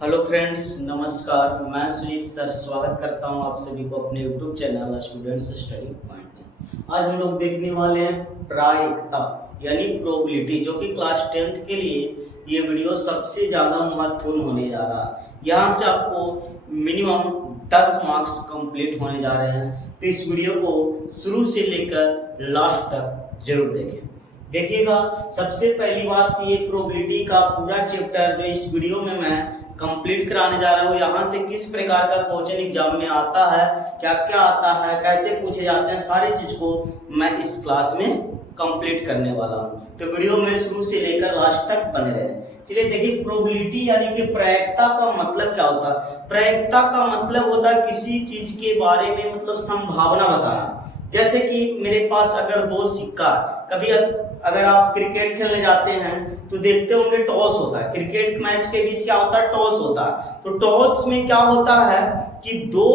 Hello friends, नमस्कार। मैं Sujit sir स्वागत करता हूं आप सभी को अपने YouTube channel students study point में। आज हम लोग देखने वाले हैं प्रायिकता यानी प्रोबेबिलिटी, जो कि क्लास 10th के लिए ये वीडियो सबसे ज़्यादा महत्वपूर्ण होने जा रहा है। यहाँ से आपको मिनिमम 10 मार्क्स कंप्लीट होने जा रहे हैं, तो इस वीडियो को शुरू से लेकर लास्ट तक जरूर देखें। देखिएगा, सबसे पहली बात, ये प्रोबेबिलिटी का पूरा चैप्टर जो इस वीडियो में मैं कंप्लीट कराने जा रहा हूँ, यहाँ से किस प्रकार का क्वेश्चन एग्जाम में आता है, क्या क्या आता है, कैसे पूछे जाते हैं, सारी चीज को मैं इस क्लास में कंप्लीट करने वाला हूँ। तो वीडियो में शुरू से लेकर लास्ट तक बने रहे। चलिए देखिए, प्रोबेबिलिटी यानी कि प्रायिकता का मतलब क्या होता है। प्रायिकता का मतलब होता है किसी चीज के बारे में मतलब संभावना बताना। जैसे कि मेरे पास अगर दो सिक्का, कभी अगर आप क्रिकेट खेलने जाते हैं तो देखते होंगे टॉस होता है। क्रिकेट मैच के बीच क्या होता है, टॉस होता है। तो टॉस में क्या होता है कि दो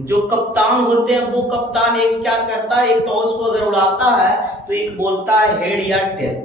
जो कप्तान होते हैं, वो कप्तान एक क्या करता है, एक टॉस को अगर उड़ाता है तो एक बोलता है हेड या टेल।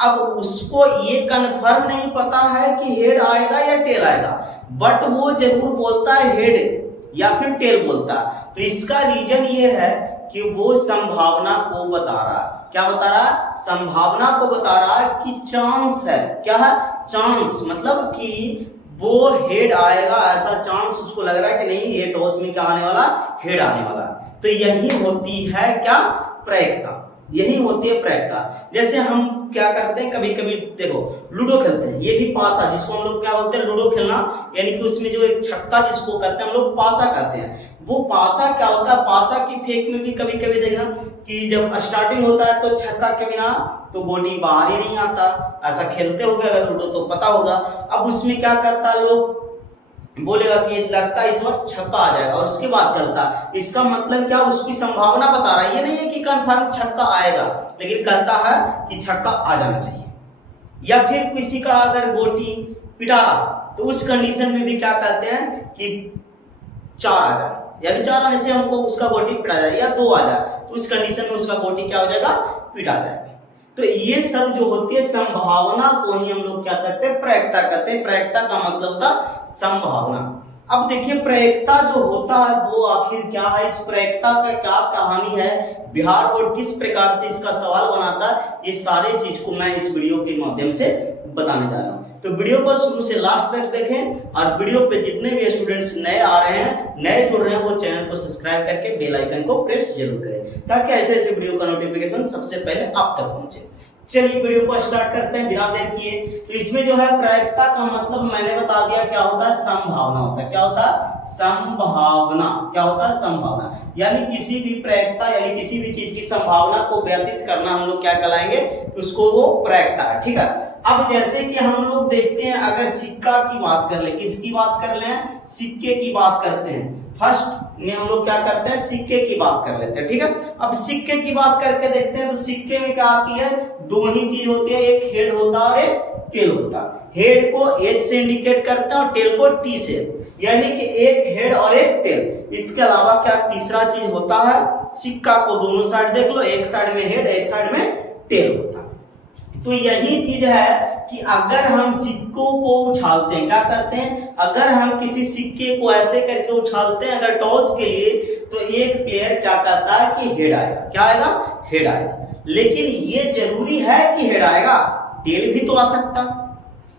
अब उसको ये कंफर्म नहीं पता है कि हेड आएगा या टेल आएगा, बट वो जरूर बोलता है हेड या फिर टेल बोलता है। तो इसका रीजन ये है कि वो संभावना को बता रहा है। क्या बता रहा है? संभावना को बता रहा है कि चांस है। क्या है? चांस, मतलब कि वो हेड आएगा, ऐसा चांस उसको लग रहा है कि नहीं, ये टॉस में क्या आने वाला, हेड आने वाला। तो यही होती है क्या, प्रायिकता। यही होती है प्रायिकता। जैसे हम क्या करते हैं, कभी कभी देखो लूडो खेलते हैं, ये भी पासा, जिसको हम लोग क्या बोलते हैं, लूडो खेलना, यानी कि उसमें जो एक छक्का जिसको कहते हैं हम लोग पासा कहते हैं। वो पासा क्या होता है, पासा की फेंक में भी कभी कभी देखना कि जब स्टार्टिंग होता है तो छक्का के बिना तो गोटी बाहर ही नहीं आता। ऐसा खेलते होगे अगर लूडो तो पता होगा। अब उसमें क्या करता है, लोग बोलेगा कि लगता है इस वक्त छक्का आ जाएगा, और उसके बाद चलता है। इसका मतलब क्या, उसकी संभावना बता रहा है। ये नहीं है कि कंफर्म छक्का आएगा, लेकिन कहता है कि छक्का आ जाना चाहिए। या फिर किसी का अगर गोटी पिटा रहा तो उस कंडीशन में भी क्या कहते हैं कि 4 आ जाए, यानी 4 आने से हमको उसका गोटी पिटा जाए, या 2 आ जाए तो उस कंडीशन में उसका गोटी क्या हो जाएगा, पिटा जाएगा। तो ये सब जो होती है संभावना को ही हम लोग क्या कहते हैं, प्रायिकता कहते हैं। प्रायिकता का मतलब होता संभावना। अब देखिए, प्रायिकता जो होता है वो आखिर क्या है, इस प्रायिकता का क्या कहानी है, बिहार बोर्ड किस प्रकार से इसका सवाल बनाता है, ये सारे चीज को मैं इस वीडियो के माध्यम से बताने जा रहा हूँ। तो वीडियो को शुरू से लास्ट तक देखें, और वीडियो पे जितने भी स्टूडेंट्स नए आ रहे हैं, नए जुड़ रहे हैं, वो चैनल को सब्सक्राइब करके बेल आइकन को प्रेस जरूर करें, ताकि ऐसे ऐसे वीडियो का नोटिफिकेशन सबसे पहले आप तक पहुंचे। चलिए वीडियो को स्टार्ट करते हैं बिना देर किए। तो इसमें जो है प्रायिकता का मतलब मैंने बता दिया, क्या होता है, संभावना होता है। क्या होता है, संभावना। क्या होता है, संभावना। यानी किसी भी प्रायिकता यानी किसी भी चीज की संभावना को व्यतीत करना हम लोग क्या कहलाएंगे, कि उसको वो प्रायिकता है। ठीक है। अब जैसे कि हम लोग देखते हैं, अगर सिक्का की बात कर ले, किसकी बात कर ले, सिक्के की बात करते हैं। फर्स्ट में हम लोग क्या करते हैं, सिक्के की बात कर लेते हैं। ठीक है। अब सिक्के की बात करके देखते हैं, तो सिक्के में क्या आती है, दो ही चीज होती है, एक हेड होता है और एक टेल होता है। हेड को एच से इंडिकेट करते हैं और टेल को टी से, यानी कि एक हेड और एक टेल। इसके अलावा क्या तीसरा चीज होता है, सिक्का को दोनों साइड देख लो, एक साइड में हेड, एक साइड में टेल होता है। तो यही चीज है कि अगर हम सिक्कों को उछालते हैं, क्या करते हैं, अगर हम किसी सिक्के को ऐसे करके उछालते हैं अगर टॉस के लिए, तो एक प्लेयर क्या कहता है कि हेड आएगा। क्या आएगा, हेड आएगा। लेकिन ये जरूरी है कि हेड आएगा, टेल भी तो आ सकता,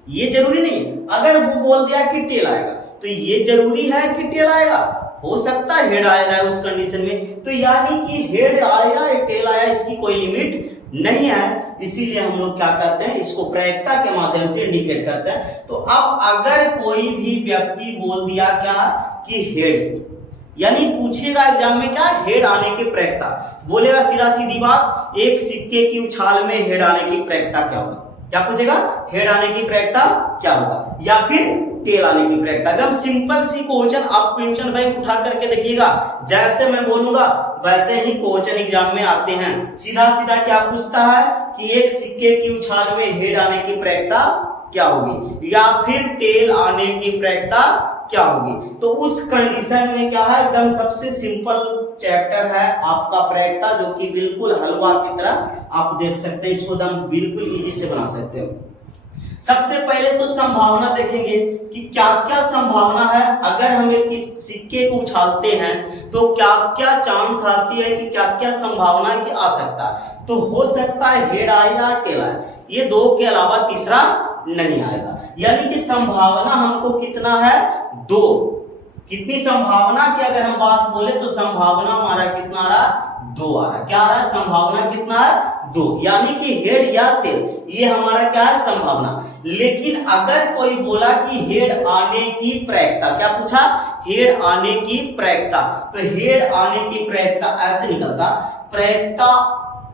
ये जरूरी नहीं। अगर वो बोल दिया कि टेल आएगा, तो ये जरूरी है कि टेल आएगा, हो सकता है हेड आएगा उस कंडीशन में। तो यानी कि हेड आएगा या टेल आया, इसकी कोई लिमिट नहीं है। इसीलिए हम लोग क्या करते हैं, इसको प्रायिकता के माध्यम से इंडिकेट करते हैं। तो अब अगर कोई भी व्यक्ति बोल दिया क्या कि हेड, यानी पूछेगा एग्जाम में क्या, हेड आने की प्रायिकता, बोलेगा सीधा सीधी बात, एक सिक्के की उछाल में हेड आने की प्रायिकता क्या होगा। क्या पूछेगा, हेड आने की प्रायिकता क्या होगा, या फिर टेल आने की प्रायिकता। एकदम सिंपल सी क्वेश्चन, आप क्वेश्चन बैंक उठा करके देखिएगा, जैसे मैं बोलूंगा वैसे ही क्वेश्चन एग्जाम में आते हैं। सीधा सीधा क्या पूछता है कि एक सिक्के की उछाल में हेड आने की प्रायिकता क्या होगी, या फिर टेल आने की प्रायिकता क्या होगी। तो उस कंडीशन में क्या है, एकदम सबसे सिंपल चैप्टर है आपका प्रायिकता, जो कि बिल्कुल हलवा की तरह आप देख सकते हैं, इसको एकदम बिल्कुल इजी से बना सकते हो। सबसे पहले तो संभावना देखेंगे कि क्या क्या संभावना है। अगर हम एक सिक्के को उछालते हैं तो क्या क्या चांस आती है कि क्या क्या संभावना की आ सकता है। तो हो सकता है हेड आए या टेल आए, ये दो के अलावा तीसरा नहीं आएगा। यानी कि संभावना हमको कितना है, दो। कितनी संभावना की अगर हम बात बोले तो संभावना हमारा कितना आ रहा, दो आ रहा। क्या आ रहा है, संभावना कितना है, दो। यानी कि हेड या टेल ये हमारा क्या है, संभावना। लेकिन अगर कोई बोला कि हेड आने की प्रायिकता, क्या पूछा, हेड आने की प्रायिकता, तो हेड आने की प्रायिकता ऐसे निकलता, प्रायिकता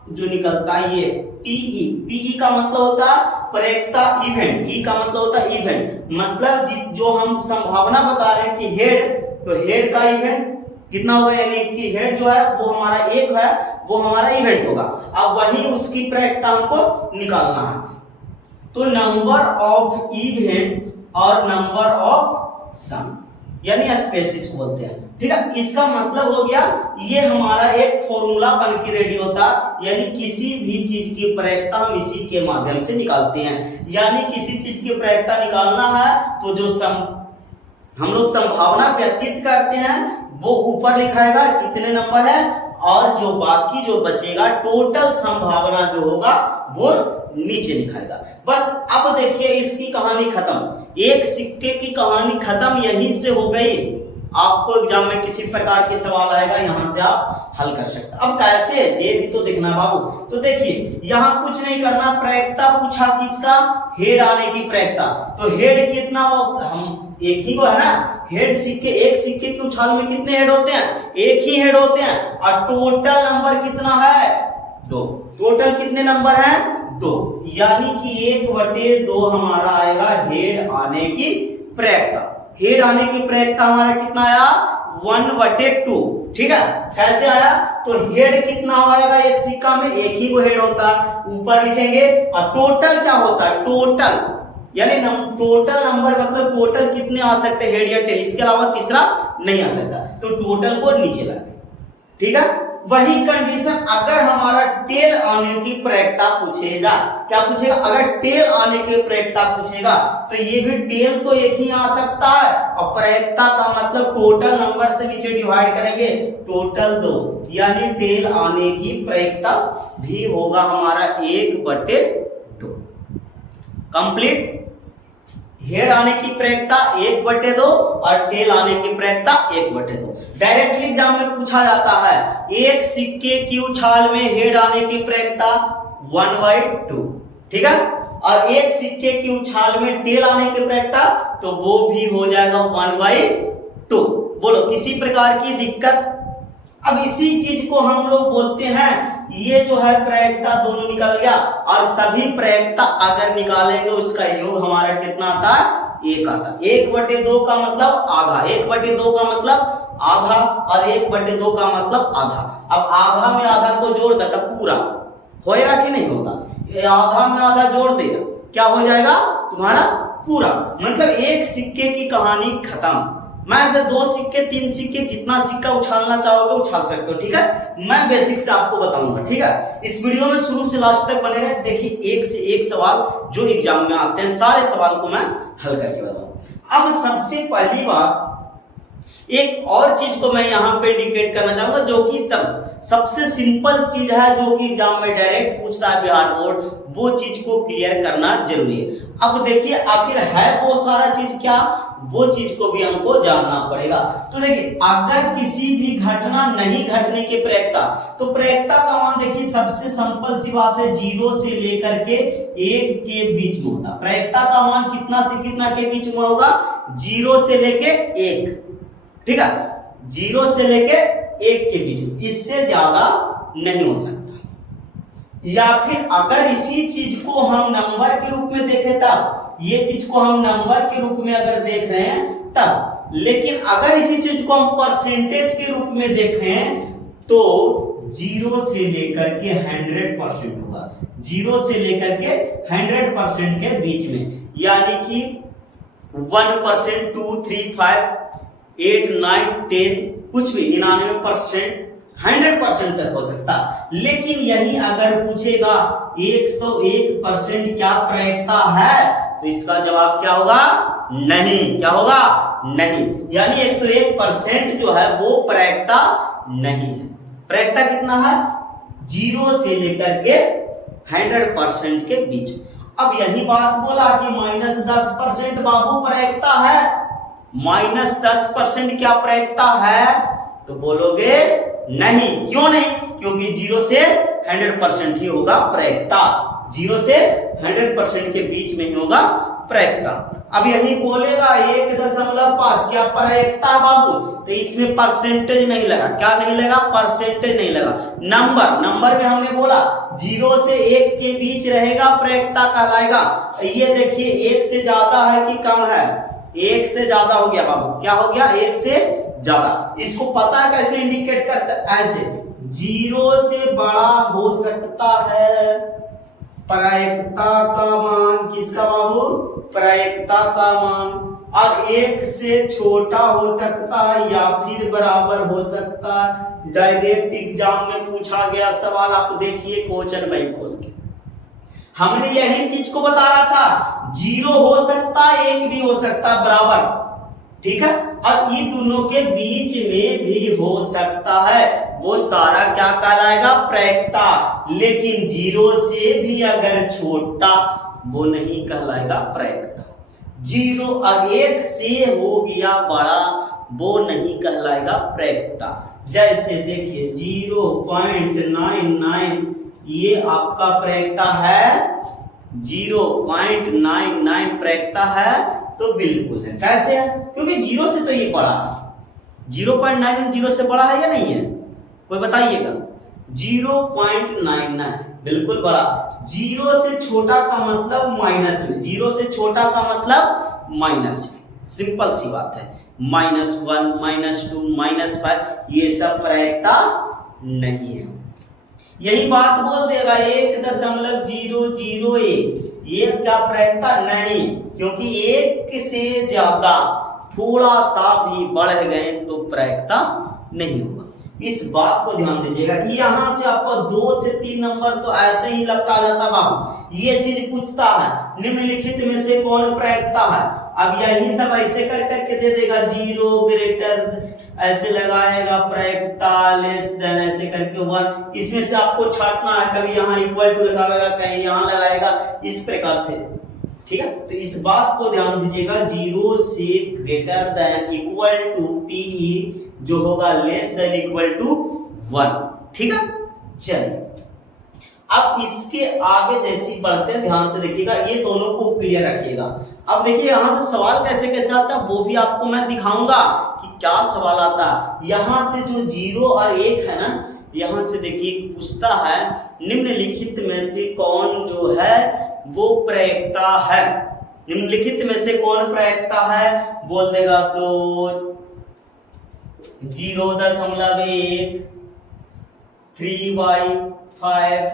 जो निकलता है ये पीई। पीई का मतलब होता है प्रायिकता इवेंट, ई का मतलब होता है इवेंट। मतलब जो हम संभावना बता रहे हैं कि हेड, तो हेड का इवेंट कितना होगा, यानी कि हेड जो है वो हमारा एक है, वो हमारा इवेंट होगा। अब वही उसकी प्रायिकता हमको निकालना है। तो नंबर ऑफ इवेंट और नंबर ऑफ सम, यानी स्पेसिस बोलते हैं। ठीक है, इसका मतलब हो गया ये हमारा एक फॉर्मूला बन के रेडी होता, यानी किसी भी चीज की प्रायिकता हम इसी के माध्यम से निकालते हैं। यानी किसी चीज की प्रायिकता निकालना है तो जो हम लोग संभावना व्यतीत करते हैं वो ऊपर लिखाएगा कितने नंबर है, और जो बाकी जो बचेगा टोटल संभावना जो होगा वो नीचे लिखाएगा। बस अब देखिए इसकी कहानी खत्म, एक सिक्के की कहानी खत्म यहीं से हो गई। आपको एग्जाम में किसी प्रकार के सवाल आएगा, यहां से आप हल कर सकते। अब कैसे, ये भी तो देखना बाबू। तो देखिए यहां कुछ नहीं करना, प्रायिकता पूछा किसका, हेड आने की प्रायिकता। तो हेड कितना, हम एक ही वो है ना, हेड सिक्के, एक सिक्के के उछाल में कितने हेड होते हैं, एक ही हेड होते हैं। और टोटल नंबर कितना है, दो। टोटल कितने नंबर हैं, दो। यानी कि 1/2 हमारा आएगा हेड आने की प्रायिकता। हेड आने की प्रायिकता हमारा कितना आया, 1/2। ठीक है, कैसे आया, तो हेड कितना आएगा, एक सिक्का में एक ही वो हेड होता है, ऊपर लिखेंगे। और टोटल क्या होता है, टोटल यानी टोटल नंबर, मतलब टोटल कितने आ सकते हैं हेड या टेल, इसके अलावा तीसरा नहीं आ सकता। तो टोटल को नीचे लाके, ठीक है। वही कंडीशन अगर हमारा टेल आने की प्रायिकता पूछेगा, क्या पूछेगा, अगर टेल आने की प्रायिकता पूछेगा तो ये भी टेल तो एक ही आ सकता है, और प्रायिकता का मतलब टोटल नंबर से नीचे डिवाइड करेंगे, टोटल 2, यानी टेल आने की प्रायिकता भी होगा हमारा 1/2। कंप्लीट। हेड आने की प्रायिकता 1/2 और टेल आने की प्रायिकता 1/2। डायरेक्टली एग्जाम में पूछा जाता है, एक सिक्के की उछाल में हेड आने की प्रायिकता 1/2, ठीक है, और एक सिक्के की उछाल में टेल आने की प्रायिकता तो वो भी हो जाएगा 1/2। बोलो किसी प्रकार की दिक्कत। अब इसी चीज को हम लोग बोलते हैं, ये जो है प्रायिकता दोनों निकल गया, और सभी प्रायिकता अगर निकालेंगे उसका योग हमारा कितना आता है, 1 आता। 1/2 का मतलब आधा, 1/2 का मतलब आधा, और 1/2 का मतलब आधा। अब आधा में आधा को जोड़ दे तो पूरा होएगा कि नहीं होगा, आधा में आधा जोड़ दे क्या हो जाएगा तुम्हारा पूरा। मतलब एक सिक्के की कहानी खत्म। मैं से 2 सिक्के 3 सिक्के जितना सिक्का उछालना चाहोगे उछाल सकते हो, ठीक है। मैं बेसिक से आपको बताऊंगा, ठीक है। इस वीडियो में शुरू से लास्ट तक बने रहे। देखिए एक से एक सवाल जो एग्जाम में आते हैं, सारे सवाल को मैं हल करके बताऊं। अब सबसे पहली बात, एक और चीज को मैं यहाँ पे इंडिकेट करना चाहूंगा, जो कि तब सबसे सिंपल चीज है जो कि एग्जाम में डायरेक्ट पूछता है बिहार बोर्ड, वो चीज को क्लियर करना जरूरी है। अब देखिए आखिर है वो सारा चीज क्या, वो चीज को भी हमको जानना पड़ेगा। तो देखिए अगर किसी भी घटना नहीं घटने की प्रायिकता, तो प्रायिकता का मान देखिए सबसे सिंपल सी बात है, 0 से लेकर के 1 के बीच में होता। प्रायिकता का मान कितना से कितना के बीच में होगा, 0 से लेके 1, ठीक है, 0 से लेके 1 के बीच में, इससे ज्यादा नहीं हो सकता। या फिर अगर इसी चीज को हम नंबर के रूप में देखें तब, ये चीज को हम नंबर के रूप में अगर देख रहे हैं तब, लेकिन अगर इसी चीज को हम परसेंटेज के रूप में देखें तो 0 से लेकर के 100% होगा, 0 से लेकर के 100% के बीच में। यानी कि 1%, 2, 3, 5, 8, 9, 10, कुछ भी 99%, 100% तक हो सकता। लेकिन यही अगर पूछेगा 101% क्या प्रायिकता है, तो इसका जवाब क्या होगा? नहीं। क्या होगा? नहीं। यानी 101% जो है वो प्रायिकता नहीं है। प्रायिकता कितना है? 0 से लेकर के 100% के बीच। अब यही बात बोला कि -10% बाबू प्रायिकता है, -10% क्या प्रायिकता है? तो बोलोगे नहीं। क्यों नहीं? क्योंकि 0 से 100% ही होगा प्रायिकता, 0 से 100% के बीच में ही होगा प्रायिकता। अब यही बोलेगा 1.5 क्या प्रायिकता है बाबू? तो इसमें परसेंटेज नहीं लगा। क्या नहीं लगा? परसेंटेज नहीं लगा। नंबर में हमने बोला 0 से 1 के बीच रहेगा प्रायिकता कहलाएगा। ये देखिए 1 से ज्यादा है कि कम है? 1 से ज्यादा हो गया बाबू। क्या हो गया? 1 से ज्यादा। इसको पता है कैसे इंडिकेट करता है? ऐसे 0 से बड़ा हो सकता है प्रायिकता का मान। किसका बाबू? प्रायिकता का मान। और 1 से छोटा हो सकता है या फिर बराबर हो सकता है। डायरेक्ट एग्जाम में पूछा गया सवाल, आप देखिए क्वेश्चन बैंक खोल के। हमने यही चीज को बता रहा था, 0 हो सकता है, 1 भी हो सकता है बराबर, ठीक है। और ये दोनों के बीच में भी हो सकता है, वो सारा क्या कहलाएगा? प्रायिकता। लेकिन 0 से भी अगर छोटा वो नहीं कहलाएगा प्रायिकता। 0 और 1 से हो गया बड़ा वो नहीं कहलाएगा प्रायिकता। जैसे देखिए 0.99 ये आपका प्रायिकता है, 0.99 प्रायिकता है, तो बिल्कुल है। कैसे है? क्योंकि 0 से तो ये बड़ा है। 0.99 0 से बड़ा है या नहीं है? कोई बताइएगा। 0.99 बिल्कुल बड़ा। 0 से छोटा का मतलब माइनस में, 0 से छोटा का मतलब माइनस में। सिंपल सी बात है। -1, -2, -5 ये सब प्रायिकता नहीं है। यही बात बोल देगा 1.001 ये क्या प्रायिकता? नहीं, क्योंकि 1 से ज्यादा थोड़ा सा भी बढ़ गए तो प्रायिकता नहीं होगा। इस बात को ध्यान दीजिएगा। यहां से आपको 2 से 3 नंबर तो ऐसे ही लपटा जाता बाबू। ये चीज पूछता है निम्नलिखित में से कौन प्रायिकता है। अब यही सब ऐसे कर करके दे देगा, 0 ग्रेटर ऐसे लगाएगा, प्रायिकता लेस देन ऐसे करके 1। इसमें से आपको छांटना है, कभी यहाँ इक्वल टू लगाएगा, कहीं यहाँ लगाएगा, इस प्रकार से, ठीक है। तो इस बात को ध्यान दीजिएगा, 0 से greater than equal to PE जो होगा लेस देन इक्वल टू 1, ठीक है। चलिए अब इसके आगे जैसी बढ़ते हैं, ध्यान से देखिएगा, ये दोनों को क्लियर रखिएगा। अब देखिए यहां से सवाल कैसे कैसे आता है वो भी आपको मैं दिखाऊंगा कि क्या सवाल आता है। यहां से जो 0 और 1 है ना, यहां से देखिए पूछता है निम्नलिखित में से कौन जो है वो प्रायिकता है। निम्नलिखित में से कौन प्रायिकता है बोल देगा तो 0.1, 3/5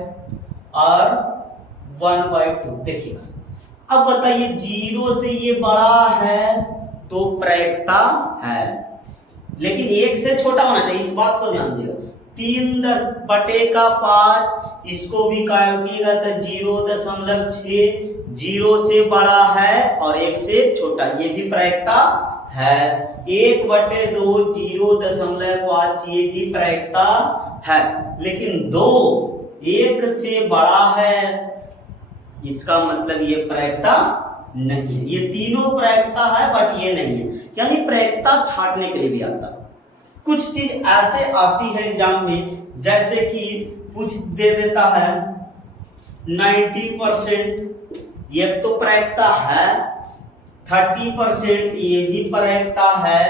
और 1/2। देखिएगा अब बताइए 0 से ये बड़ा है तो प्रायिकता है, लेकिन 1 से छोटा होना चाहिए, इस बात को ध्यान दियो। 3/5 इसको भी काटिएगा तो 0.6, 0 से बड़ा है और 1 से छोटा, ये भी प्रायिकता है। 1/2 0.5 ये भी प्रायिकता है, लेकिन 2 1 से बड़ा है, इसका मतलब ये प्रायिकता नहीं है। ये तीनों प्रायिकता है बट ये नहीं है। यानी प्रायिकता छांटने के लिए भी आता। कुछ चीज ऐसे आती है एग्जाम में, जैसे कि कुछ दे देता है 90%, ये तो प्रायिकता है। 30% ये भी प्रायिकता है।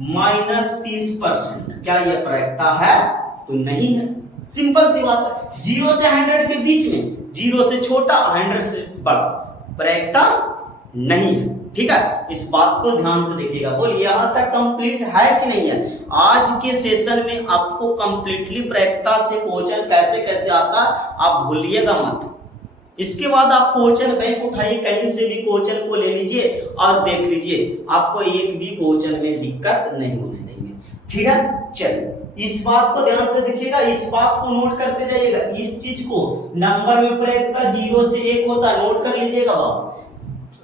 -30% क्या ये प्रायिकता है? तो नहीं है। सिंपल सी बात है। 0 से 100 के बीच में, 0 से छोटा 100 से बड़ा, प्रायिकता नहीं है, ठीक है। इस बात को ध्यान से देखिएगा। बोलिए यहां तक कंप्लीट है कि नहीं है? आज के सेशन में आपको कंप्लीटली प्रायिकता से क्वेश्चन कैसे कैसे आता आप भूलिएगा मत। इसके बाद आप क्वेश्चन बैंक उठाइए, कहीं से भी क्वेश्चन को ले लीजिए और देख लीजिए, आपको एक भी क्वेश्चन में दिक्कत नहीं होने देंगे, ठीक है। चलिए इस बात को ध्यान से देखिएगा, इस बात को नोट करते जाइएगा। इस चीज को नंबर में प्रायिकता 0 से 1 होता है, नोट कर लीजिएगा बाबू।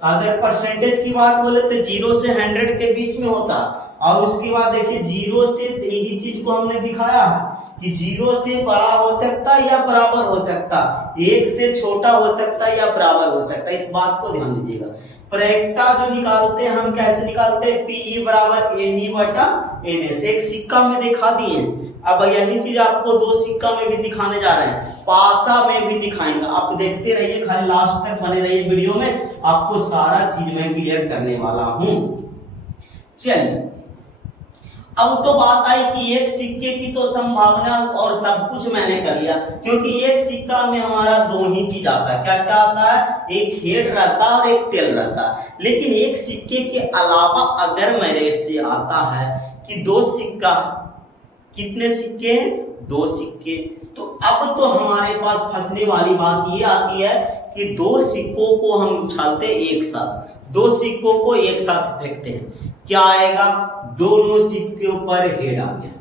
अगर परसेंटेज की बात बोले तो 0 से 100 के बीच में होता, और उसके बाद देखिए 0 से, यही चीज को हमने दिखाया है कि 0 से बड़ा हो सकता या बराबर हो सकता, 1 से छोटा हो सकता या बराबर हो सकता। इस बात को ध्यान दीजिएगा। प्रायिकता जो निकालते हैं हम कैसे निकालते हैं, पी बराबर एन बटा एन एस। एक सिक्का में दिखा दिए, अब यही चीज आपको दो सिक्का में भी दिखाने जा रहे हैं, पासा में भी दिखाएंगे। आप देखते रहिए, खाली लास्ट तक बने रहिए वीडियो में, आपको सारा चीज मैं क्लियर करने वाला हूं। चलिए, अब तो बात आई कि एक सिक्के की तो संभावना और सब कुछ मैंने कर लिया, क्योंकि एक सिक्का में हमारा दो ही चीज आता है। क्या क्या आता है, एक हेड रहता है और एक टेल रहता है। लेकिन एक सिक्के के अलावा अगर मेरे से आता है कि दो सिक्का, कितने सिक्के हैं, दो सिक्के, तो अब तो हमारे पास फंसने वाली बात ये आती है कि दो सिक्कों को हम उछालते एक साथ, दो सिक्कों को एक साथ फेंकते हैं, क्या आएगा, दोनों सिक्कों पर हेड आ गया।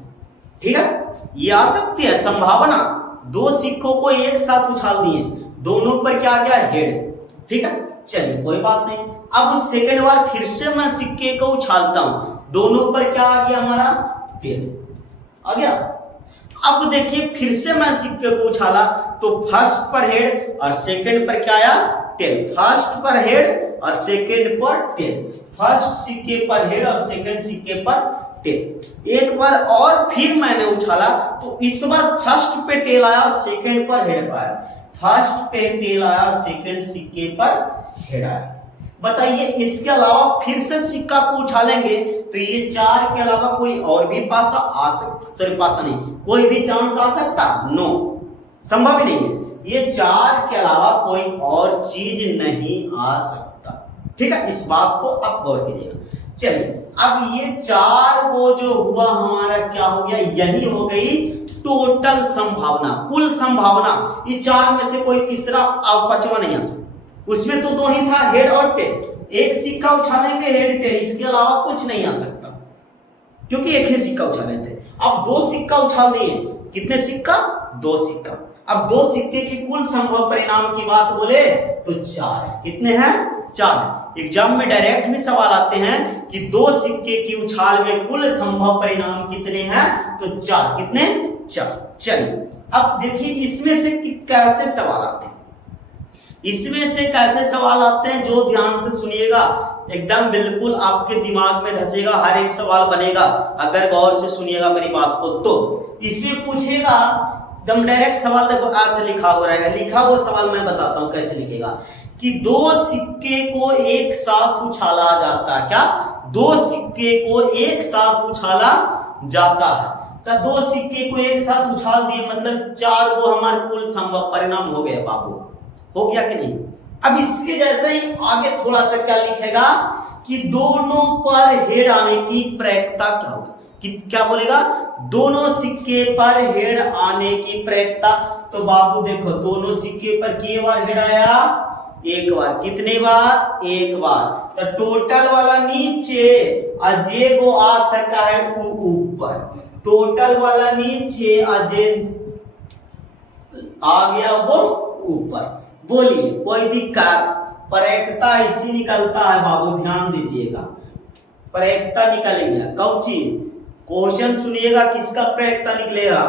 ठीक है, ये आ सकती है संभावना, दो सिक्कों को एक साथ उछाल दिए, दोनों पर क्या आ गया, हेड। ठीक है, चलिए कोई बात नहीं। अब सेकंड बार फिर से मैं सिक्के को उछालता हूं, दोनों पर क्या आ गया, हमारा टेल आ गया। अब देखिए फिर से मैं सिक्के को उछाला तो फर्स्ट पर हेड और सेकंड पर क्या आया, टेल। फर्स्ट पर हेड और सेकंड पर टेल, फर्स्ट सिक्के पर हेड और सेकंड सिक्के पर टेल। एक बार और फिर मैंने उछाला तो इस बार फर्स्ट पे टेल आया और सेकंड पर हेड आया, फर्स्ट पे टेल आया और सेकंड सिक्के पर हेड आया। बताइए, इसके अलावा फिर से सिक्का को उछालेंगे तो ये चार के अलावा कोई और भी पासा आ सकता, सॉरी पासा नहीं, कोई भी चांस आ सकता, नो, संभव ही नहीं है। ये चार के अलावा कोई और चीज नहीं आ सकता। ठीक है, इस बात को आप गौर कीजिएगा। चलिए, अब ये चार वो जो हुआ हमारा क्या हो गया, यही हो गई टोटल संभावना, कुल संभावना। ये चार में से कोई तीसरा पांचवा नहीं आ सकता। उसमें तो दो ही था, हेड और टेल। एक सिक्का उछालेंगे हेड टेल, इसके अलावा कुछ नहीं आ सकता, क्योंकि एक ही सिक्का उछाले थे। अब दो सिक्का उछाल दिए, कितने सिक्का, दो सिक्का। अब दो सिक्के की कुल संभव परिणाम की बात बोले तो चार है। कितने हैं, चार। एग्जाम में डायरेक्ट भी सवाल आते हैं कि दो सिक्के की उछाल में कुल संभव परिणाम कितने हैं, तो चार। कितने, चार। चलिए, अब देखिए इसमें से कैसे सवाल आते हैं, इसमें से कैसे सवाल आते हैं, जो ध्यान से सुनिएगा एकदम बिल्कुल आपके दिमाग में धसेगा, हर एक सवाल बनेगा अगर गौर से सुनिएगा मेरी बात को। तो इसमें पूछेगा एकदम डायरेक्ट सवाल, देखो ऐसे लिखा हो रहेगा, लिखा हुआ सवाल मैं बताता हूं कैसे लिखेगा कि दो सिक्के को एक साथ उछाला जाता है। क्या, दो सिक्के को एक साथ उछाला जाता है, तो दो सिक्के को एक साथ उछाल दिए मतलब चार को हमारे कुल संभव परिणाम हो गए। बाबू हो गया कि नहीं। अब इसके जैसे ही आगे थोड़ा सा क्या लिखेगा कि दोनों पर हेड आने की प्रायिकता क्या होगा, कि क्या बोलेगा, दोनों सिक्के पर हेड आने की प्रायिकता। तो बाबू देखो, दोनों सिक्के पर कितने बार हेड आया, एक बार। कितने बार, एक बार। तो टोटल वाला नीचे और जे को आ सका है ऊपर, टोटल वाला नीचे और जे आ गया वो ऊपर। बोलिए कोई दिक्कत, प्रायिकता इसी निकलता है बाबू, ध्यान दीजिएगा, प्रायिकता निकलेगा। कौची, क्वेश्चन सुनिएगा, किसका प्रायिकता निकलेगा,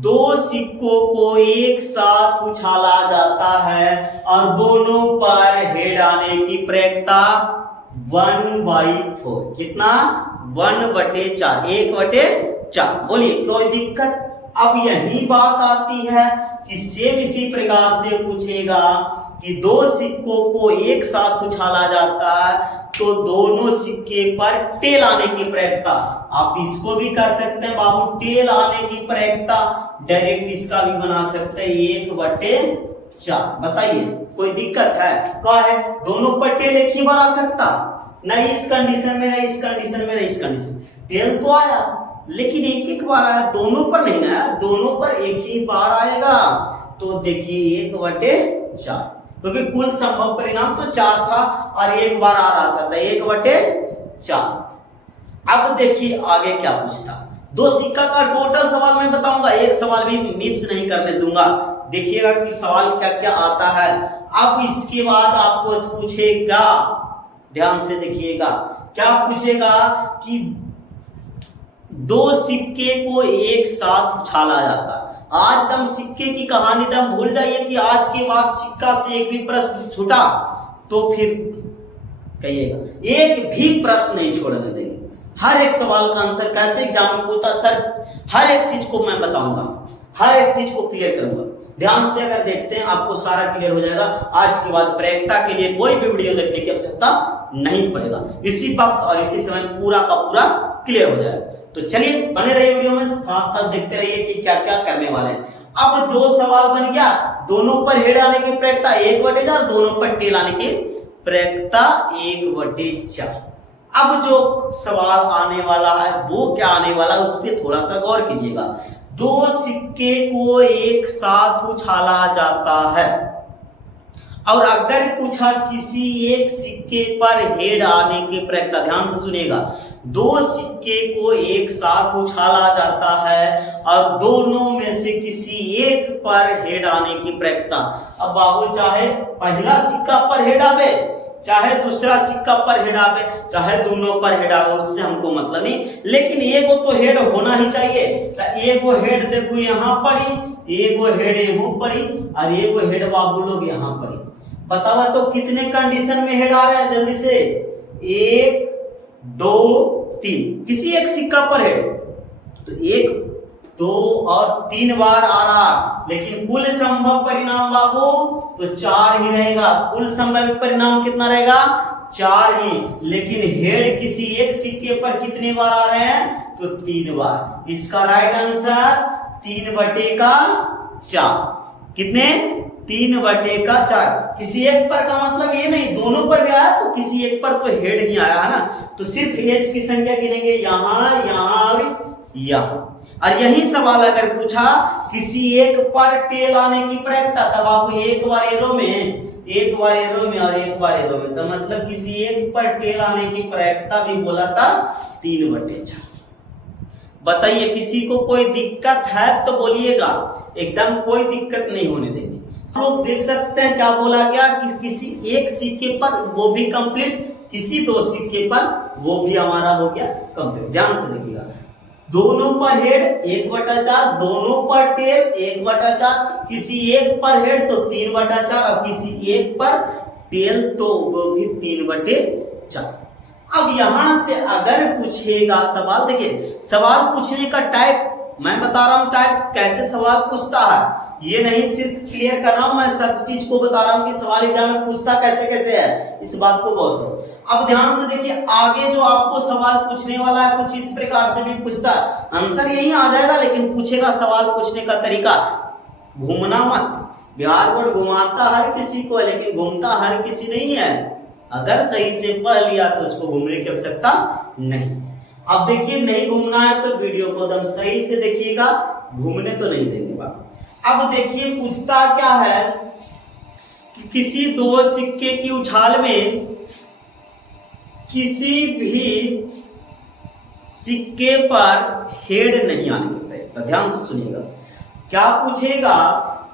दो सिक्कों को एक साथ उछाला जाता है और दोनों पर हेड आने की प्रायिकता 1/4। कितना, 1/4, 1/4। बोलिए कोई दिक्कत। अब यही बात आती है कि सेम इसी प्रकार से पूछेगा कि दो सिक्कों को एक साथ उछाला जाता है तो दोनों सिक्के पर टेल आने की प्रायिकता। आप इसको भी कह सकते हैं बाबू, टेल आने की प्रायिकता डायरेक्ट इसका भी बना सकते हैं 1/4। बताइए कोई दिक्कत है, क्या है, दोनों पर टेल एक ही बार आ सकता, न इस कंडीशन में, न इस कंडीशन में, न इस कंडीशन। टेल तो आया लेकिन एक एक बार आया, दोनों पर नहीं ना, दोनों पर एक ही बार आएगा। तो देखिए 1/4, क्योंकि कुल संभव परिणाम तो 4 था और एक बार आ रहा था, तो 1/4। अब देखिए आगे क्या पूछता, दो सिक्का का टोटल सवाल मैं बताऊंगा, एक सवाल भी मिस नहीं करने दूंगा। देखिएगा कि सवाल क्या क्या आता है। अब इसके बाद आपको पूछेगा, ध्यान से देखिएगा, क्या पूछेगा कि दो सिक्के को एक साथ उछाला जाता है। आज दम सिक्के की कहानी दम भूल जाइए कि आज के बाद सिक्का से एक भी प्रश्न छूटा तो फिर कहिएगा, एक भी प्रश्न नहीं छोड़ने देंगे। हर एक सवाल का आंसर कैसे एग्जाम में पूछता सर, हर एक चीज को मैं बताऊंगा, हर एक चीज को क्लियर करूंगा। ध्यान से अगर देखते हैं आपको सारा क्लियर हो जाएगा। आज के बाद प्रायिकता के लिए कोई भी वीडियो देखने की आवश्यकता नहीं पड़ेगा, इसी वक्त और इसी समय पूरा का पूरा क्लियर हो जाएगा। तो चलिए बने रहिए वीडियो में, साथ साथ देखते रहिए कि क्या क्या करने वाले हैं। अब दो सवाल बन गया, दोनों पर हेड आने की प्रायिकता 1/4, दोनों पर टेल आने की प्रायिकता 1/4। अब जो सवाल आने वाला है वो क्या आने वाला है, उस पर थोड़ा सा गौर कीजिएगा। दो सिक्के को एक साथ उछाला जाता है और अगर पूछा किसी एक सिक्के पर हेड आने की प्रायिकता, ध्यान से सुनिएगा, दो सिक्के को एक साथ उछाला जाता है और दोनों में से किसी एक पर हेड आने की प्रायिकता। अब बाबू चाहे पहला सिक्का पर हेड आवे, चाहे दूसरा सिक्का पर हेड आवे, चाहे दोनों पर हेड आवे, उससे हमको मतलब नहीं, लेकिन एगो तो हेड होना ही चाहिए। तो एगो हेड देखो यहाँ पड़ी, एगो हेड यहाँ पड़ी और एगो हेड बाबू लोग यहाँ पड़ी। बतावा तो कितने कंडीशन में हेड आ रहा है, जल्दी से, 1 2 3, किसी एक सिक्का पर हेड तो 1 2 और 3 बार आ रहा, लेकिन कुल संभव परिणाम बाबू तो 4 ही रहेगा। कुल संभव परिणाम कितना रहेगा, 4 ही, लेकिन हेड किसी एक सिक्के पर कितने बार आ रहे हैं, तो 3 बार। इसका राइट आंसर 3/4। कितने, 3/4। किसी एक पर का मतलब ये नहीं दोनों पर भी आया, तो किसी एक पर तो हेड ही आया है ना, तो सिर्फ एज की संख्या गिनेंगे, यहाँ यहाँ और यहाँ। और यही सवाल अगर पूछा किसी एक पर टेल आने की प्रायिकता, तब आप एक बार एरो में, एक बार एरो में और एक बार एरो में, तो मतलब किसी एक पर टेल आने की प्रायिकता भी बोला था 3/4। बताइए किसी को कोई दिक्कत है तो बोलिएगा, एकदम कोई दिक्कत नहीं होने देंगे। लोग देख सकते हैं क्या बोला गया कि किसी एक सिक्के पर, वो भी कंप्लीट, किसी दो सिक्के पर, वो भी हमारा हो गया कंप्लीट। ध्यान से देखिएगा, दोनों पर हेड 1/4, दोनों पर टेल 1/4, किसी एक पर हेड तो 3/4 और किसी एक पर टेल तो वो भी 3/4। अब यहां से अगर पूछेगा सवाल, देखिए सवाल पूछने का टाइप मैं बता रहा हूं, टाइप कैसे सवाल पूछता है, ये नहीं सिर्फ क्लियर कर रहा हूं, मैं सब चीज को बता रहा हूं कि सवाल एग्जाम में पूछता कैसे कैसे है, इस बात को गौर करो। अब ध्यान से देखिए, आगे जो आपको सवाल पूछने वाला है कुछ इस प्रकार से भी पूछता है, आंसर यही आ जाएगा, लेकिन पूछेगा सवाल पूछने का तरीका, घूमना मत। बिहार बोर्ड घुमाता हर किसी को, लेकिन घूमता हर किसी नहीं है। अगर सही से पढ़ लिया तो उसको घूमने की आवश्यकता नहीं। अब देखिए नहीं घूमना है तो वीडियो को एकदम सही से देखिएगा, घूमने तो नहीं देंगे बाबू। अब देखिए पूछता क्या है कि किसी दो सिक्के की उछाल में किसी भी सिक्के पर हेड नहीं आने की प्रायिकता। ध्यान से सुनिएगा, क्या पूछेगा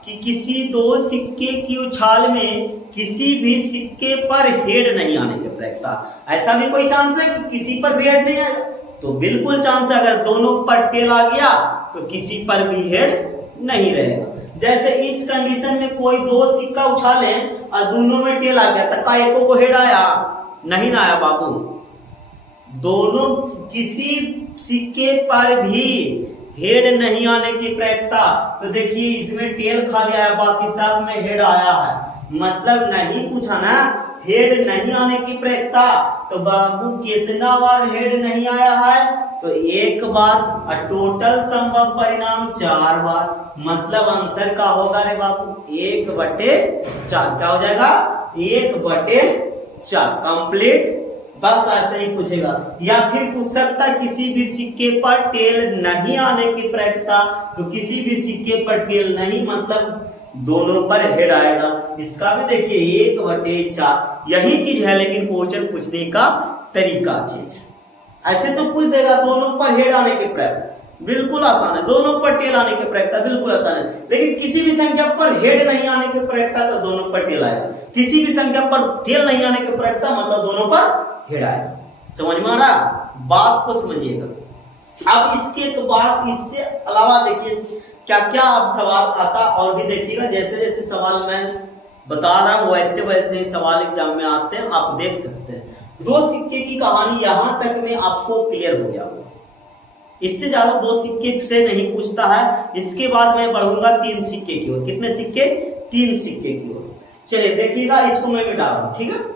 कि किसी दो सिक्के की उछाल में किसी भी सिक्के पर हेड नहीं आने की प्रायिकता। ऐसा भी कोई चांस है कि किसी पर भी हेड नहीं आएगा, तो बिल्कुल चांस है। अगर दोनों पर टेल आ गया तो किसी पर भी हेड नहीं रहेगा। जैसे इस कंडीशन में कोई दो सिक्का उछाले और दोनों में टेल आ गया, तो का एको को हेड आया, नहीं ना आया बाबू। दोनों किसी सिक्के पर भी हेड नहीं आने की प्रायिकता, तो देखिए इसमें टेल खाली आया, बाकी सब में हेड आया है, मतलब नहीं पूछा ना हेड नहीं आने की प्रायिकता। तो बाबू कितना बार हेड नहीं आया है, तो एक बार, और टोटल संभव परिणाम 4 बार, मतलब आंसर का होगा रे बाबू 1/4। क्या हो जाएगा, 1/4 कंप्लीट। बस ऐसे ही पूछेगा, या फिर पूछ सकता है किसी भी सिक्के पर टेल नहीं आने की प्रायिकता, तो किसी भी सिक्के पर टेल नहीं मतलब दोनों पर हेड आएगा। इसका भी देखिए 1/4 यही चीज है, लेकिन क्वेश्चन पूछने का तरीका चीज है। ऐसे तो पूछ देगा दोनों पर हेड आने की प्रायिकता, बिल्कुल आसान है। दोनों पर टेल आने की प्रयत्ता बिल्कुल आसान है। लेकिन किसी भी संख्या पर हेड नहीं आने की प्रयत्ता तो दोनों पर टेल आएगा। किसी भी संख्या पर टेल नहीं आने की प्रयत्ता मतलब दोनों पर हेड आएगा। समझ में आ रहा? बात को समझिएगा। अब इसके बाद इससे अलावा देखिए क्या क्या अब सवाल आता और भी देखिएगा। जैसे जैसे सवाल मैं बता रहा हूं वैसे वैसे सवाल एग्जाम में आते हैं, आप देख सकते हैं। दो सिक्के की कहानी यहां तक में आपको क्लियर हो गया होगा। इससे ज्यादा दो सिक्के से नहीं पूछता है। इसके बाद मैं बढ़ूंगा 3 सिक्के की ओर। कितने सिक्के? 3 सिक्के की ओर। चलिए देखिएगा, इसको मैं मिटा रहा हूं, ठीक है।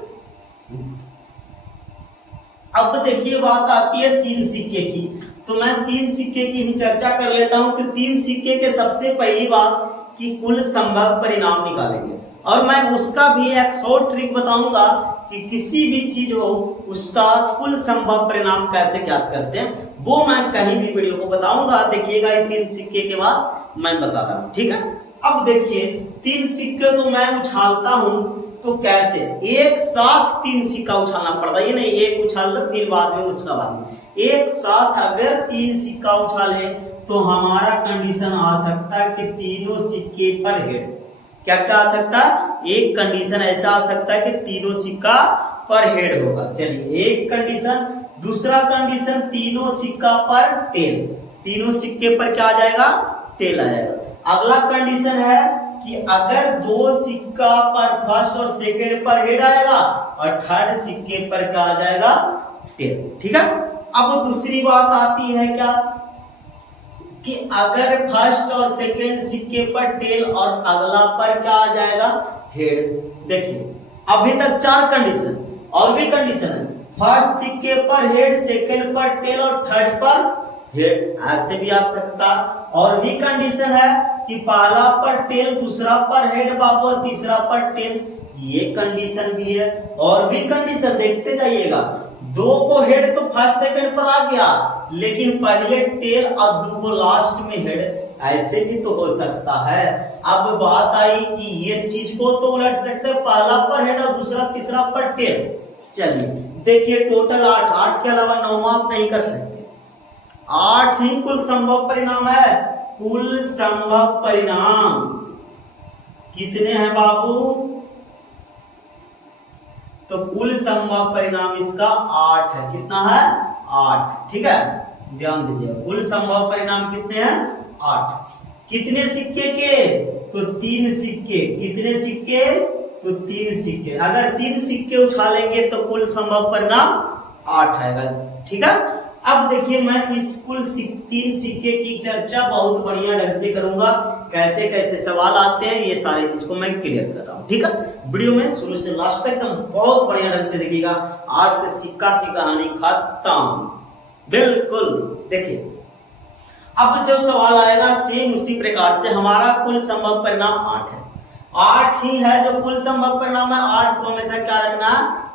अब देखिए बात आती है 3 सिक्के की, तो मैं 3 सिक्के की ही चर्चा कर लेता हूं कि 3 सिक्के के सबसे पहली बात कि कुल संभव परिणाम निकालेंगे, और मैं उसका भी एक शॉर्ट ट्रिक बताऊंगा कि किसी भी चीज हो उसका कुल संभव परिणाम कैसे ज्ञात करते हैं, वो मैं कहीं भी वीडियो को बताऊंगा। देखिएगा ये 3 सिक्के के बाद मैं बता रहा हूं, ठीक है। अब देखिए 3 सिक्के को मैं उछालता हूं तो कैसे, एक साथ 3 सिक्का उछालना पड़ता है। ये नहीं एक उछाल लो फिर बाद में उसका बाद में, एक साथ अगर 3 सिक्का उछाले तो हमारा कंडीशन आ सकता है कि तीनों सिक्के पर हेड। क्या क्या आ सकता है? एक कंडीशन ऐसा आ सकता है कि तीनों सिक्का पर हेड होगा। चलिए एक कंडीशन। दूसरा कंडीशन तीनों सिक्का पर टेल। तीनों सिक्के पर क्या आ जाएगा? टेल आ जाएगा। अगला कंडीशन है कि अगर 2 सिक्का पर फर्स्ट और सेकंड पर हेड आएगा और थर्ड सिक्के पर क्या आ जाएगा? टेल, ठीक है। अब दूसरी बात आती है क्या कि अगर फर्स्ट और सेकंड सिक्के पर टेल और अगला पर क्या आ जाएगा? हेड। देखिए अभी तक 4 कंडीशन, और भी कंडीशन है। फर्स्ट सिक्के पर हेड, सेकंड पर टेल और थर्ड पर हेड, ऐसे भी आ सकता। और भी कंडीशन है कि पहला पर टेल, दूसरा पर हेड बाबू और तीसरा पर टेल, ये कंडीशन भी है। और भी कंडीशन देखते जाइएगा। 2 को हेड तो फर्स्ट सेकंड पर आ गया, लेकिन पहले टेल और 2 को लास्ट में हेड, ऐसे भी तो हो सकता है। अब बात आई कि इस चीज को तो उलट सकते हैं, पहला पर हेड और दूसरा तीसरा पर टेल। चलिए देखिए टोटल 8 के अलावा 9 आप नहीं कर सकते। 8 ही कुल संभव परिणाम है। कुल संभव परिणाम कितने हैं बाबू? तो कुल संभव परिणाम इसका 8 है। कितना है? 8, ठीक है। ध्यान दीजिए कुल संभव परिणाम कितने हैं? 8। कितने सिक्के के? तो 3 सिक्के। कितने सिक्के? तो 3 सिक्के। अगर 3 सिक्के उछालेंगे तो कुल संभव परिणाम 8 आएगा, ठीक है। अब देखिए मैं इस कुल 3 सिक्के की चर्चा बहुत बढ़िया ढंग से करूंगा। कैसे कैसे सवाल आते हैं ये सारी चीज को मैं क्लियर कर रहा हूं, ठीक है। वीडियो में शुरू से लास्ट तक एकदम बहुत बढ़िया ढंग से देखिएगा। आज से सिक्का की कहानी खत्म, बिल्कुल। देखिए अब जो सवाल आएगा सेम उसी प्रकार से, हमारा कुल संभव परिणाम 8 है। 8 ही है जो कुल संभव परिणाम है। 8 को हमेशा क्या रखना?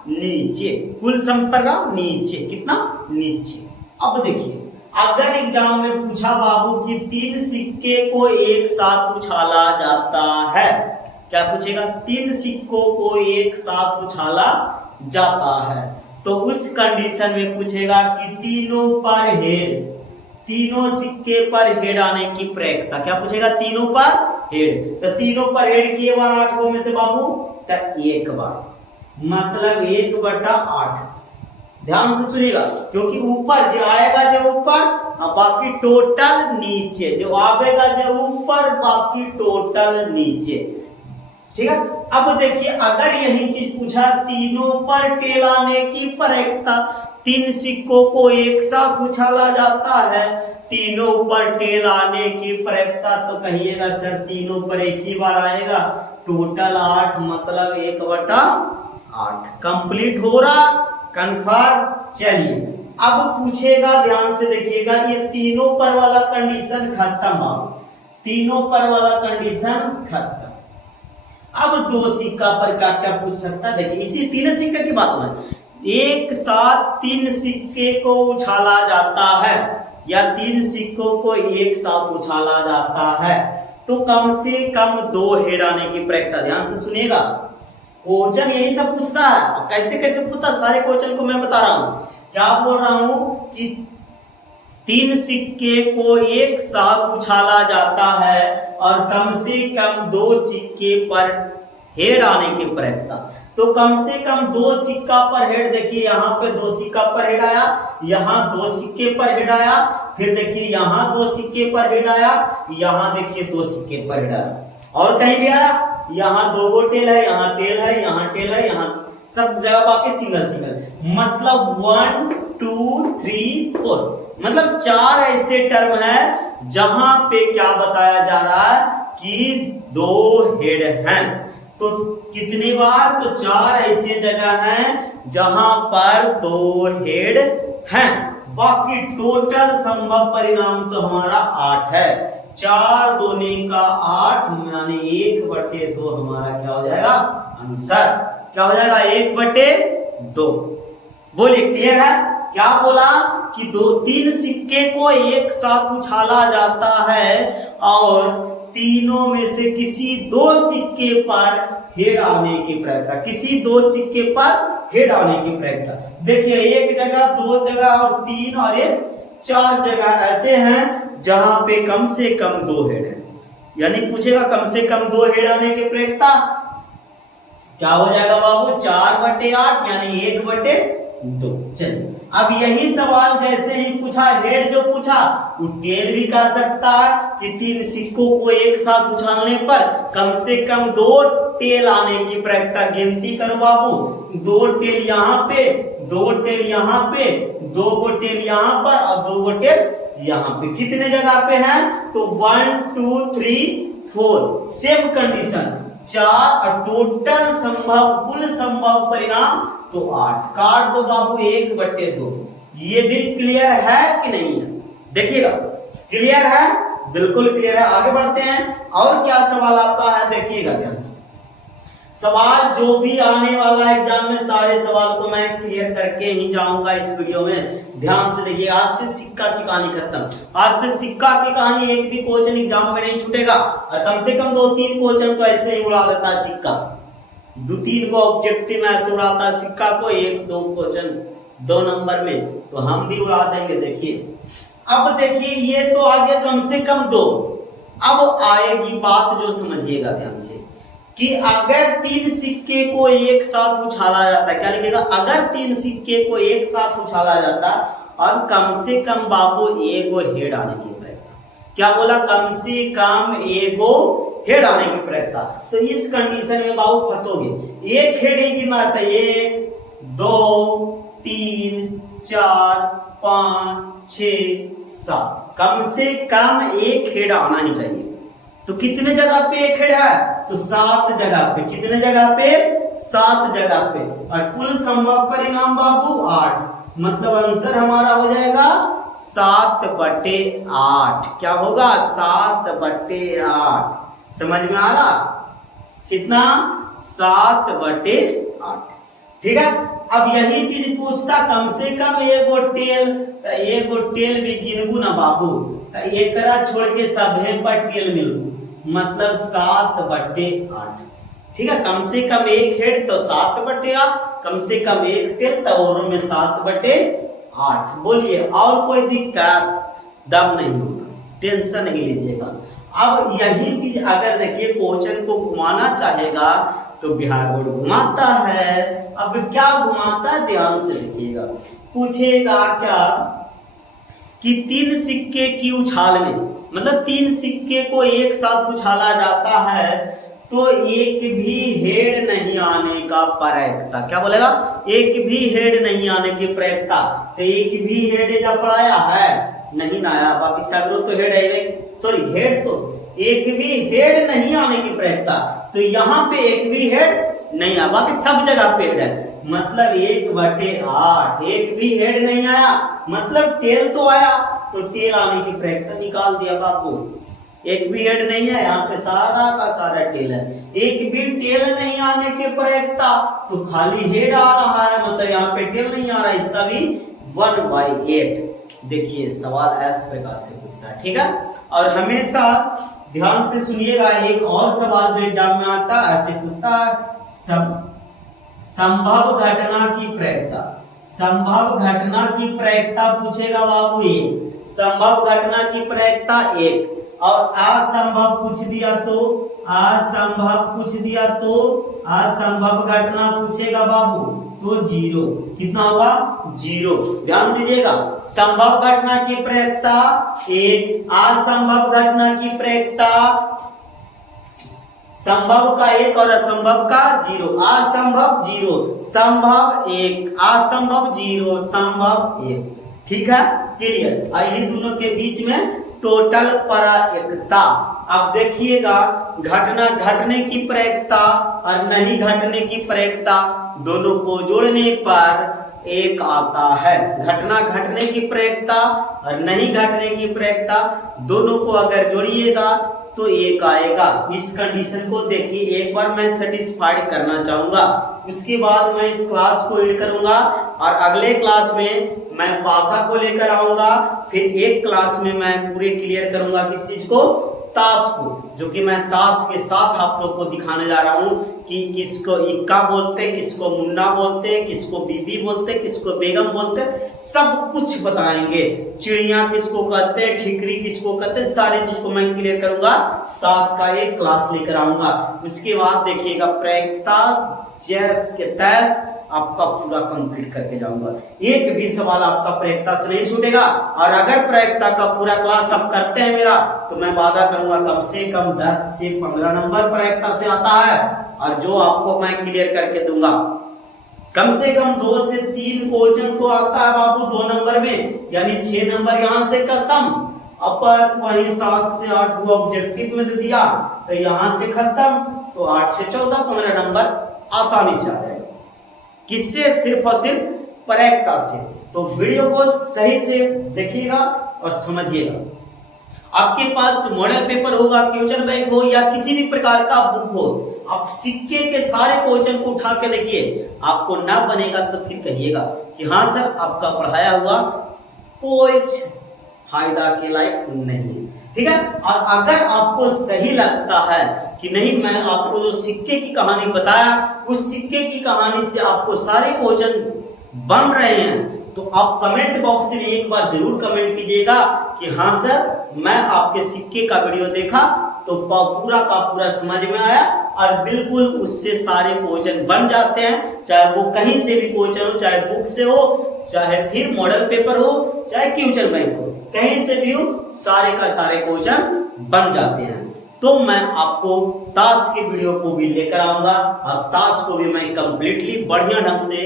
नीचे। कुल संभव परिणाम नीचे। कितना? नीचे। अब देखिए अगर एग्जाम में पूछा बाबू कि 3 सिक्के को एक साथ उछाला जाता है, क्या पूछेगा? 3 सिक्कों को एक साथ उछाला जाता है, तो उस कंडीशन में पूछेगा कि तीनों पर हेड, तीनों सिक्के पर हेड आने की प्रयत्ता। क्या पूछेगा? तीनों पर हेड। तो तीनों पर हेड किए बार 8 को में से बाबू, तो 1 बार, मतलब 1/8। ध्यान से सुनिएगा क्योंकि ऊपर जो आएगा जो ऊपर, बाकी टोटल नीचे, जो आएगा जो ऊपर बाकी टोटल नीचे, ठीक है। अब देखिए अगर यही चीज पूछा तीनों पर टेल आने की प्रयत्ता, 3 सिक्कों को एक साथ उछाला जाता है, तीनों पर टेल आने की प्रयत्ता, तो कहिएगा सर तीनों पर एक ही बार आएगा, टोटल 8 मतलब 1/8। कंप्लीट हो रहा? कन्फर्म। चलिए अब पूछेगा, ध्यान से देखिएगा, ये तीनों पर वाला कंडीशन खत्म। बाबू तीनों पर वाला कंडीशन खत्म। अब 2 सिक्का पर क्या क्या पूछ सकता है? देखिए इसी 3 सिक्के की बात है। एक साथ 3 सिक्के को उछाला जाता है या 3 सिक्कों को एक साथ उछाला जाता है, तो कम से कम 2 हेड आने की प्रयत्ता। ध्यान से सुनिएगा, क्वेश्चन यही सब पूछता है। कैसे कैसे पूछता है सारे क्वेश्चन को मैं बता रहा हूं। क्या बोल रहा हूं कि तीन सिक्के को एक साथ उछाला जाता है और कम से कम दो सिक्के पर हेड आने की प्रयत्नता। तो कम से कम दो सिक्का पर हेड, देखिए यहाँ पे दो सिक्का पर हेड आया, यहाँ दो सिक्के पर हेड आया, फिर देखिए यहाँ दो सिक्के पर हेड आया, यहाँ देखिए दो सिक्के पर हेड आया, और कहीं भी आया, यहाँ दो गो टेल है, यहाँ टेल है, यहाँ टेल है, यहाँ सब जगह बाकी सिंगल सिंगल। मतलब 1 2 3 4, मतलब चार ऐसे टर्म है जहां पे क्या बताया जा रहा है कि दो हेड हैं। तो कितनी बार? तो चार ऐसे जगह हैं जहां पर दो हेड हैं। बाकी टोटल संभव परिणाम तो हमारा 8 है। 4 दूनी का 8 यानी 1/2 हमारा क्या हो जाएगा आंसर। क्या हो जाएगा? 1/2। बोलिए, क्लियर है? क्या बोला कि तीन सिक्के को एक साथ उछाला जाता है और तीनों में से किसी दो सिक्के पर हेड आने की प्रयत्नता, किसी दो सिक्के पर हेड आने की प्रयत्नता। देखिए एक जगह, दो जगह और तीन और एक, चार जगह ऐसे हैं जहां पे कम से कम दो हेड है, यानी पूछेगा कम से कम दो हेड आने की प्रयत्नता। क्या हो जाएगा बाबू? 4/8 यानी 1/2। चलिए अब यही सवाल जैसे ही पूछा, हेड जो पूछा वो टेल भी कह सकता है कि तीन सिक्कों को एक साथ उछालने पर कम से कम दो टेल आने की प्रयत्नता। गिनती करो बाबू, दो टेल यहाँ पे, दो टेल यहाँ पे, दो गो टेल यहाँ पर और दो गो टेल यहाँ पे। कितने जगह पे हैं? तो 1 2 3 4, सेम कंडीशन 4 और टोटल संभव, कुल संभव परिणाम तो 8। काट दो बाबू 1/2। ये भी क्लियर है कि नहीं है? देखिएगा, क्लियर है? बिल्कुल क्लियर है। आगे बढ़ते हैं, और क्या सवाल आता है देखिएगा ध्यान से। सवाल जो भी आने वाला एग्जाम में, सारे सवाल को मैं क्लियर करके ही जाऊंगा इस वीडियो में। ध्यान से देखिए, आज से सिक्का की कहानी खत्म। आज से सिक्का की कहानी एक भी क्वेश्चन एग्जाम में नहीं छूटेगा, और कम से कम 2-3 क्वेश्चन तो ऐसे ही उड़ा देता है सिक्का। 2-3 को ऑब्जेक्टिव में ऐसे उड़ाता है सिक्का को, 1-2 क्वेश्चन 2 नंबर में, तो हम भी उड़ा देंगे। देखिए अब देखिए, ये तो आगे कम से कम 2। अब आएगी बात जो समझिएगा ध्यान से, कि अगर तीन सिक्के को एक साथ उछाला जाता है, क्या लिखेगा? अगर तीन सिक्के को एक साथ उछाला जाता और कम से कम बाबू एगो हेड आने की प्रयत्नता। क्या बोला? कम से कम एगो हेड आने की प्रयत्नता। तो इस कंडीशन में बाबू फंसोगे। एक हेड ही गिनना था, 1 2 3 4 5 6 7, कम से कम एक हेड आना ही चाहिए। तो कितने जगह पे एक हेड है? तो 7 जगह पे। कितने जगह पे? 7 जगह पे। और कुल संभव परिणाम बाबू 8, मतलब आंसर हमारा हो जाएगा 7/8। क्या होगा? 7/8। समझ में आ रहा? कितना? 7/8। ठीक है। अब यही चीज पूछता, कम से कम एगो टेल भी गिनबू ना बाबू, तो एक तरह छोड़ के सभे पर टेल मिलू, मतलब 7/8। ठीक है। कम से कम एक हेड तो 7/8, कम से कम एक टेल तो और में 7/8। बोलिए, और कोई दिक्कत? दम नहीं होगा, टेंशन नहीं लीजिएगा। अब यही चीज अगर देखिए क्वेश्चन को घुमाना चाहेगा तो बिहार बोर्ड घुमाता है। अब क्या घुमाता है? ध्यान से देखिएगा। पूछेगा क्या कि तीन सिक्के की उछाल में, मतलब तीन सिक्के को एक साथ उछाला जाता है तो एक भी हेड नहीं आने का प्रयत्नता। क्या बोलेगा? एक भी हेड नहीं आने की प्रयत्नता। तो एक भी हेड जब पढ़ाया है नहीं आया, बाकी सगरों तो हेड है, सॉरी हेड तो एक भी हेड नहीं आने की प्रयत्नता। तो यहाँ पे एक भी हेड नहीं आया, बाकी सब जगह पे हेड है, मतलब 1/8। एक भी हेड नहीं आया, मतलब टेल तो आया, तो टेल आने की प्रयत्नता निकाल दिया बाबू। एक भी हेड नहीं है, यहाँ पे सारा का सारा टेल है। एक भी टेल नहीं आने के प्रयत्नता, तो खाली हेड आ रहा है, मतलब यहाँ पे टेल नहीं आ रहा है, इसका भी 1/8। देखिए सवाल इस प्रकार से पूछता है। ठीक है। और हमेशा ध्यान से सुनिएगा, एक और सवाल जो एग्जाम में आता है ऐसे पूछता है, संभव घटना की प्रायिकता, संभव घटना की प्रायिकता पूछेगा बाबू ये, संभव घटना की प्रायिकता 1, और असंभव पूछ दिया तो, असंभव पूछ दिया तो असंभव घटना पूछेगा बाबू तो 0, कितना होगा 0। ध्यान दीजिएगा, संभव घटना की प्रायिकता 1, असंभव घटना की प्रायिकता, संभव का 1 और असंभव का 0, असंभव 0, संभव 1, असंभव 0, संभव 1। ठीक है, क्लियर। आइए दोनों के बीच में टोटल प्रायिकता। अब देखिएगा, घटना घटने की प्रायिकता और नहीं घटने की प्रायिकता दोनों को जोड़ने पर 1 आता है। घटना घटने की प्रायिकता और नहीं घटने की प्रायिकता दोनों को अगर जोड़िएगा तो 1 आएगा। इस कंडीशन को देखिए, एक बार मैं सेटिस्फाइड करना चाहूंगा, उसके बाद मैं इस क्लास को एंड करूंगा और अगले क्लास में मैं पासा को लेकर आऊंगा। फिर एक क्लास में मैं पूरे क्लियर करूंगा किस चीज को, ताश को, जो कि मैं ताश के साथ आप लोग को दिखाने जा रहा हूं कि किसको इक्का बोलते, किसको मुन्ना बोलते, किसको बीबी बोलते, किसको बेगम बोलते, सब कुछ बताएंगे। चिड़िया किसको कहते हैं, ठिकरी किसको कहते हैं, सारी चीज को मैं क्लियर करूंगा। ताश का एक क्लास लेकर आऊंगा। उसके बाद देखिएगा प्रायिकता जैस के तैस आपका पूरा कंप्लीट करके जाऊंगा। एक भी सवाल आपका प्रायिकता से नहीं छूटेगा। और अगर प्रायिकता का पूरा क्लास आप करते हैं मेरा, तो मैं वादा करूंगा कम से कम 10 से 15 नंबर प्रायिकता से आता है, और जो आपको मैं क्लियर करके दूंगा। कम से कम 2 से 3 क्वेश्चन तो आता है बाबू 2 नंबर में, यानी 6 नंबर यहां से खत्म। अपस वही 7 से 8 वो ऑब्जेक्टिव में दे दिया, तो यहां से खत्म, तो 8 से 14 15 नंबर आसानी से आ जाएगा। किससे? सिर्फ और सिर्फ प्रायिकता से। तो वीडियो को सही से देखिएगा और समझिएगा। आपके पास मॉडल पेपर होगा, क्वेश्चन बैंक हो या किसी भी प्रकार का बुक हो, आप सिक्के के सारे क्वेश्चन को उठा के देखिए, आपको ना बनेगा तो फिर कहिएगा कि हाँ सर आपका पढ़ाया हुआ कोई फायदा के लायक नहीं। ठीक है, और अगर आपको सही लगता है कि नहीं, मैं आपको जो सिक्के की कहानी बताया, उस सिक्के की कहानी से आपको सारे क्वेश्चन बन रहे हैं, तो आप कमेंट बॉक्स में एक बार जरूर कमेंट कीजिएगा कि हाँ सर मैं आपके सिक्के का वीडियो देखा तो पूरा का पूरा समझ में आया, और बिल्कुल उससे सारे क्वेश्चन बन जाते हैं। चाहे वो कहीं से भी क्वेश्चन हो, चाहे बुक से हो, चाहे फिर मॉडल पेपर हो, चाहे क्वेश्चन बैंक हो, कहीं से भी हो, सारे का सारे क्वेश्चन बन जाते हैं। तो मैं आपको ताश के वीडियो को भी लेकर आऊंगा, और ताश को भी मैं कंप्लीटली बढ़िया ढंग से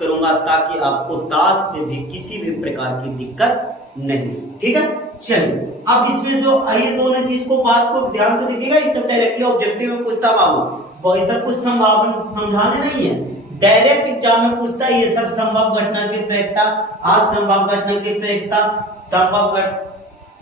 करूंगा, ताकि आपको ताश से भी किसी भी प्रकार की दिक्कत नहीं। ठीक है, चलिए अब इसमें जो ये दोनों चीज को बात को ध्यान से देखिएगा। इससे डायरेक्टली ऑब्जेक्टिव में पूछता बाबू, वैसा कुछ समझाने नहीं है, डायरेक्ट एग्जाम में पूछता है ये सब संभव घटना की प्रायिकता, असंभव घटना की प्रायिकता, संभव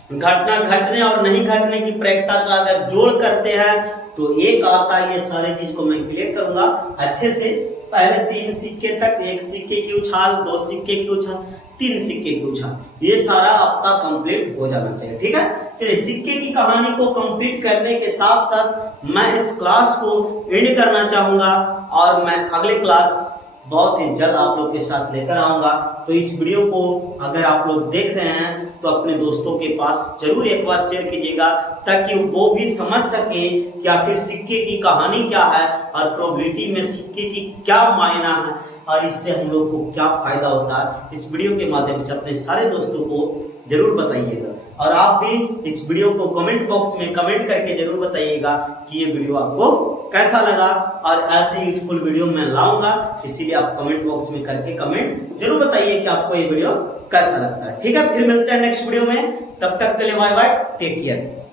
घटना घटने और नहीं घटने की प्रायिकता का अगर जोड़ करते हैं तो 1 आता है। ये सारी चीज को मैं क्लियर करूंगा अच्छे से। पहले 3 सिक्के तक, 1 सिक्के की उछाल, 2 सिक्के की उछाल, 3 सिक्के की उछाल, ये सारा आपका कंप्लीट हो जाना चाहिए। ठीक है, चलिए सिक्के की कहानी को कंप्लीट करने के साथ साथ मैं इस क्लास को एंड करना चाहूंगा, और मैं अगले क्लास बहुत ही जल्द आप लोग के साथ लेकर आऊंगा। तो इस वीडियो को अगर आप लोग देख रहे हैं तो अपने दोस्तों के पास जरूर एक बार शेयर कीजिएगा, ताकि वो भी समझ सके कि आखिर सिक्के की कहानी क्या है और प्रोबेबिलिटी में सिक्के की क्या मायना है और इससे हम लोग को क्या फायदा होता है। इस वीडियो के माध्यम से अपने सारे दोस्तों को जरूर बताइएगा, और आप भी इस वीडियो को कमेंट बॉक्स में कमेंट करके जरूर बताइएगा कि ये वीडियो आपको कैसा लगा, और ऐसे यूजफुल वीडियो मैं लाऊंगा, इसीलिए आप कमेंट बॉक्स में करके कमेंट जरूर बताइए कि आपको ये वीडियो कैसा लगता है। ठीक है, फिर मिलते हैं नेक्स्ट वीडियो में, तब तक के लिए बाय बाय, टेक केयर।